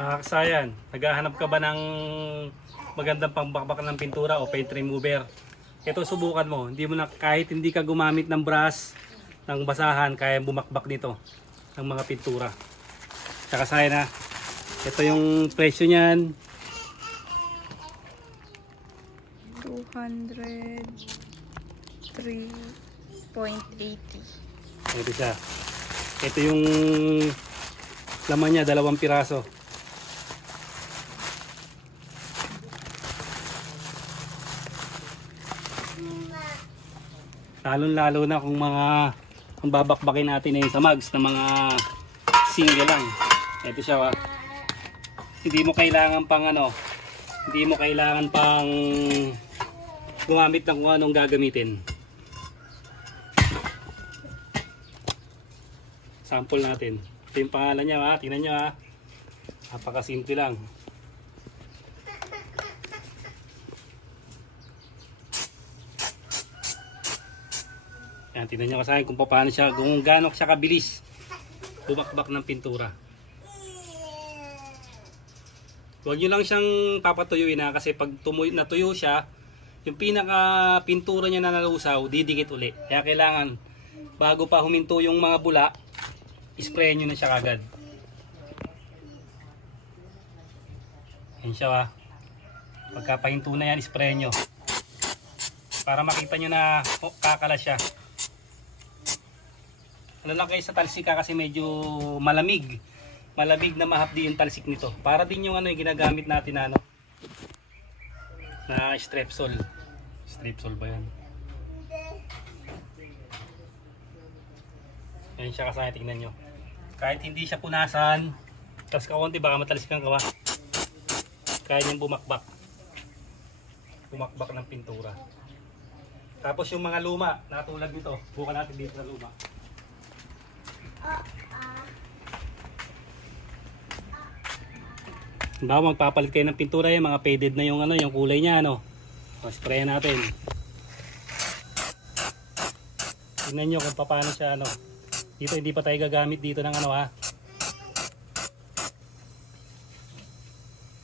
Kasayan, naghahanap ka ba ng magandang pangbakbak ng pintura o paint remover? Ito subukan mo, hindi mo na, kahit hindi ka gumamit ng brush, ng basahan, kaya bumakbak nito ng mga pintura. Tsaka sayan na, ito yung presyo niyan. 203.80. Ito siya. Ito yung laman niya, 2 piraso. Lalo na kung ang babakbakin natin ay sa mags na mga single lang. Ito siya, hindi mo kailangan pang hindi mo kailangan pang gumamit ng kung anong gagamitin. Sample natin. Ito yung pangalan niya, tingnan nyo napakasimple lang. Yan, tingnan nyo kasi kung paano siya, kung gaano siya kabilis bumakbak ng pintura. Huwag nyo lang siyang papatuyuin kasi pag natuyo siya, yung pinaka pintura niya na nalusaw, didikit uli. Kaya kailangan, bago pa huminto yung mga bula, spray nyo na siya kagad. Yan siya pagkapahinto na yan, spray nyo. Para makita nyo na kakala siya. Ano lang kayo sa talsika kasi medyo malamig. Malamig na mahapdi yung talsik nito. Para din yung yung ginagamit natin na strepsol. Strepsol ba yan? Yan siya kasaya, tingnan nyo. Kahit hindi siya punasan, tapos kaunti baka matalsikan ka kaya niyang bumakbak. Bumakbak ng pintura. Tapos yung mga luma, natulad nito, bukan natin dito sa luma. Bago magpapalit kayo ng pintura yan, mga faded na yung yung kulay niya sprayan natin. Tingnan nyo kung paano siya dito hindi pa tayo gagamit dito ng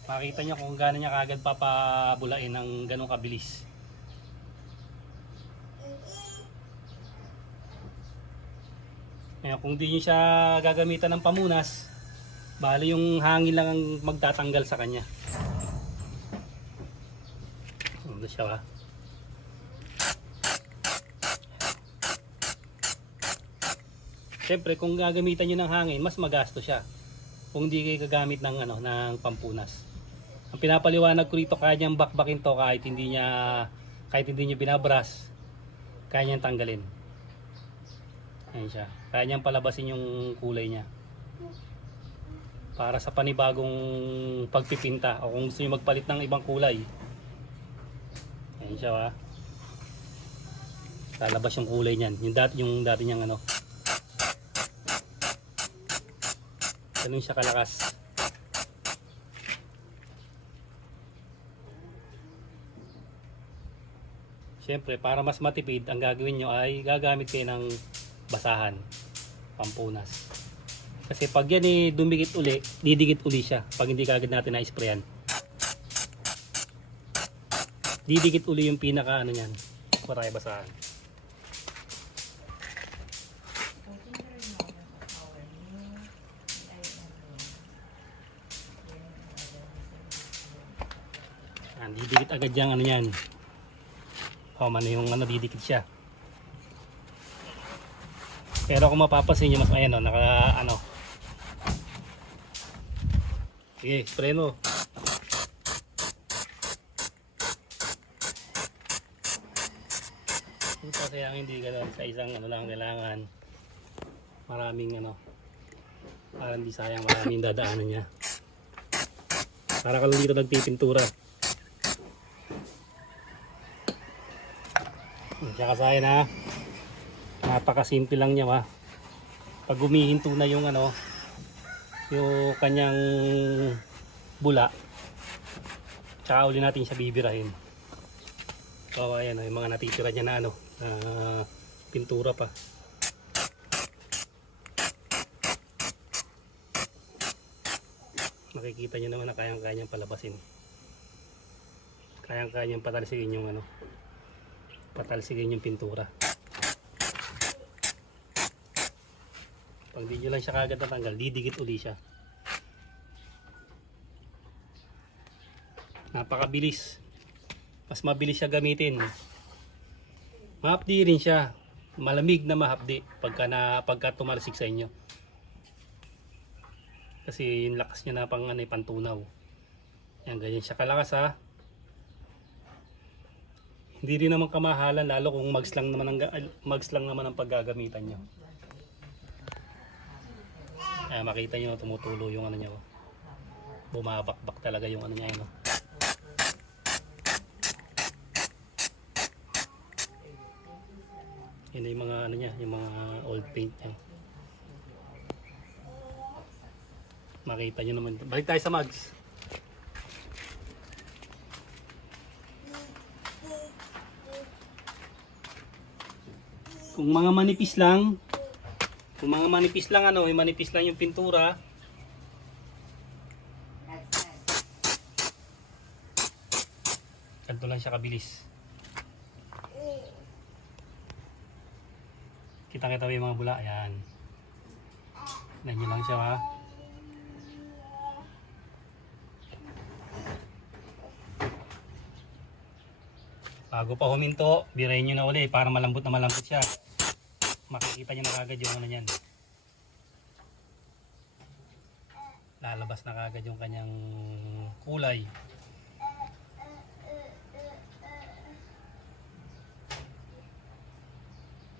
makita nyo kung gaano niya kagad papabulain ng ganong kabilis. Kaya kung di nyo siya gagamitan ng pamunas, bali yung hangin lang ang magtatanggal sa kanya. Ano siya Siyempre kung gagamitan nyo ng hangin, mas magasto siya kung hindi kayo gagamit ng ng pampunas. Ang pinapaliwanag ko rito, kaya niyang bakbakin to kahit hindi nyo binabras, kaya niyang tanggalin. Ayan siya. Kaya niyang palabasin yung kulay niya. Para sa panibagong pagpipinta o kung gusto niyo magpalit ng ibang kulay. Ayan siya lalabas yung kulay niyan. Yung dati niyang ganun siya kalakas. Siyempre, para mas matipid, ang gagawin nyo ay gagamit kayo ng basahan, pampunas. Kasi pag yan dumikit uli, didikit uli siya pag hindi kagad natin na-sprayan. Didikit uli yung pinaka niyan, para basahan. Didikit agad yung yan. Yung didikit siya. Pero kung mapapansin nyo, mas sige, spray mo. Kasi ang hindi gano'n sa isang lang kailangan maraming para hindi sayang, maraming dadaanan niya. Para ka lang dito nagpipintura. Tsaka sayan napakasimple lang niya pag gumihinto na yung yung kanyang bula, tsaka uli natin siya bibirahin. So ayan yung mga natitira niya na pintura pa. Makikita nyo naman na kayang-kaya niyang palabasin. Kayang-kaya niyang patalsigin yung ano, patalsigin yung pintura. Pag di nyo lang siya kagad natanggal, didikit uli siya. Napakabilis. Mas mabilis siya gamitin. Mahapdi rin siya. Malamig na mahapdi pagka tumalsik sa inyo. Kasi yung lakas niya na pang ano, pantunaw. Yan, ganyan siya kalakas ha. Hindi rin naman kamahalan, lalo kung mags lang naman ang paggagamitan nyo. Makita nyo tumutulo yung ano niya. Bumabakbak talaga yung ano niya. Ano. Yan yung mga ano niya, yung mga old paint niya. Makita nyo naman. Balik tayo sa mags. Kung mga manipis lang ano, manipis lang yung pintura. Ganito lang siya kabilis. Kita-kita yung mga bula, ayan. Ganyan lang siya ha. Bago pa huminto, birayin nyo na uli para malambot siya. Makikita nyo na kagad yung ano yan. Lalabas na kagad yung kanyang kulay.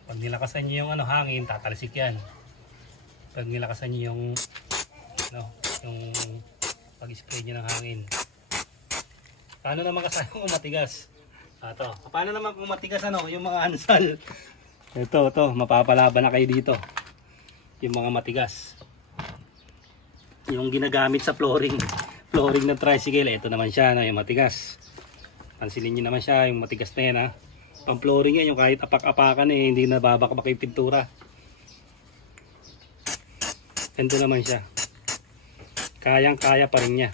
Pag nilakasan nyo yung ano, hangin, tatalsik yan. Pag nilakasan nyo yung ano, yung pag-spray nyo ng hangin. Paano naman kasama kung matigas? Ito. Paano naman kung matigas ano, yung mga ansal? Ito, mapapalaban na kayo dito. Yung mga matigas. Yung ginagamit sa flooring ng tricycle, ito naman siya na yung matigas. Pansilin niyo naman siya, yung matigas na yan ha. Pang flooring yan, yung kahit apak-apakan hindi nababakbak yung pintura. Ganito naman siya. Kayang-kaya pa rin niya.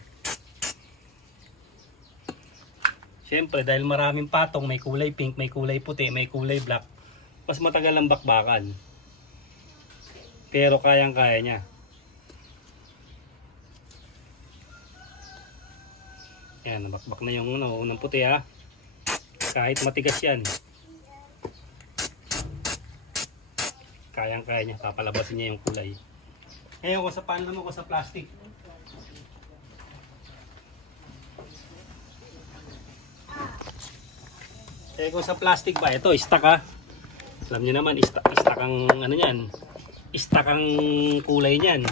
Siyempre dahil maraming patong, may kulay pink, may kulay puti, may kulay black, mas matagal ang bakbakan. Pero kayang-kaya niya. Yan, nabakbak na yung unang puti ha. Kahit matigas yan. Kayang-kaya niya, papalabasin niya yung kulay. Ngayon kung sa paano naman ko sa plastic. Eh kung sa plastic ba, ito stock ha. Alam niyo naman, stock ang ano niyan. Stock ang kulay niyan.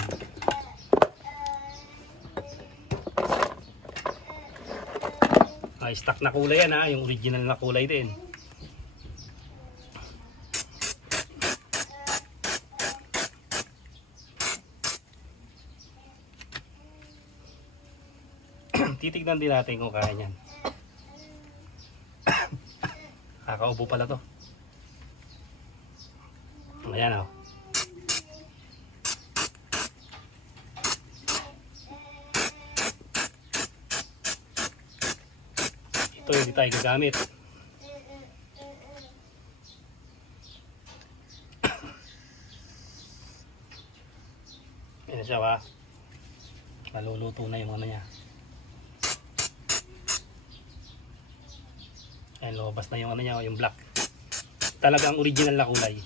Stock na kulay yan ha, yung original na kulay din. Titignan din natin kung kaya niyan. Kakaubo pala to. Ayan o. Ito hindi tayo gagamit. Ayan siya ha. Maluluto na yung ano niya. Ayan, lumabas na yung ano niya, yung black. Talagang original na kulay.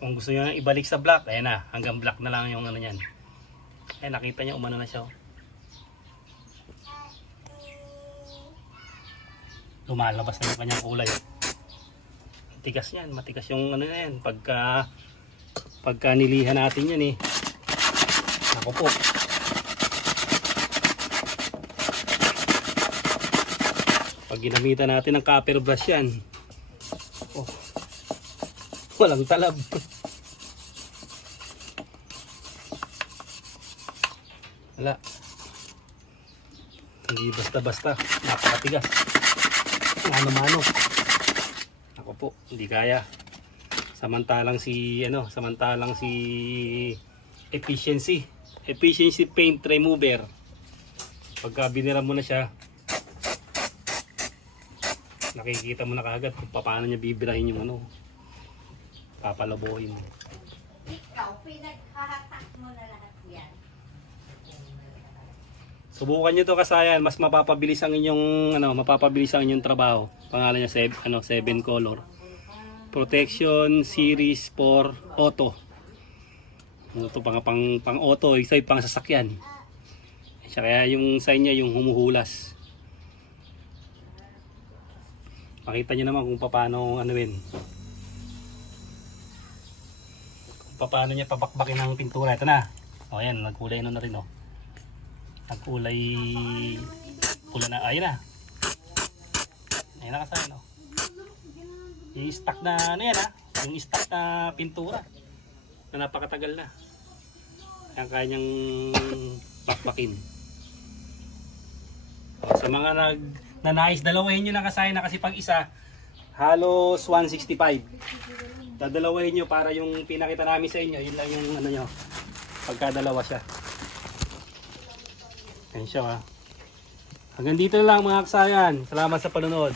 Kung gusto niyo ibalik sa black, ayan na, hanggang black na lang yung ano niyan. Ayan, nakita niyo umano na siya. Lumalabas na yung kanyang kulay. Matigas yan, matigas yung ano na yan. Pagka nilihan natin yan eh. Ako po. Pag ginamitan natin ng copper brush yan, oh, walang talab. Wala. Hindi basta-basta, napakatigas. Mano-mano. Ako po, hindi kaya. Samantalang si efficiency. Efficiency paint remover. Pagka binira mo na siya, nakikita mo na kaagad kung paano niya bibirahin yung ano, papalabuhin. Ikaw, pinaghahatak mo na lahat yan. Subukan niyo to kasayan, mas mapapabilis ang inyong mapapabilis ang inyong trabaho. Pangalan niya 7 color. Protection Series 4 Auto. Ito pang auto, isa pang sasakyan. Siya kaya yung sign niya yung humuhulas. Makita niyo naman kung paano kung paano niya pabakbakin ng pintura. Ito na. O ayan, nagkulay na rin oh. Nagkulay pula na. Ayun na. Ayun na kasayan oh. Yung stock na yan yung stock na pintura na napakatagal na. Ang kanyang bakbakin. Sa mga nanais, dalawahin nyo na kasayan na kasi pag isa halos 165. Dadalawahin nyo para yung pinakita namin sa inyo, yun lang yung nyo, pagkadalawa siya. Yan siya ha. Hanggang dito lang mga kasayan. Salamat sa panonood.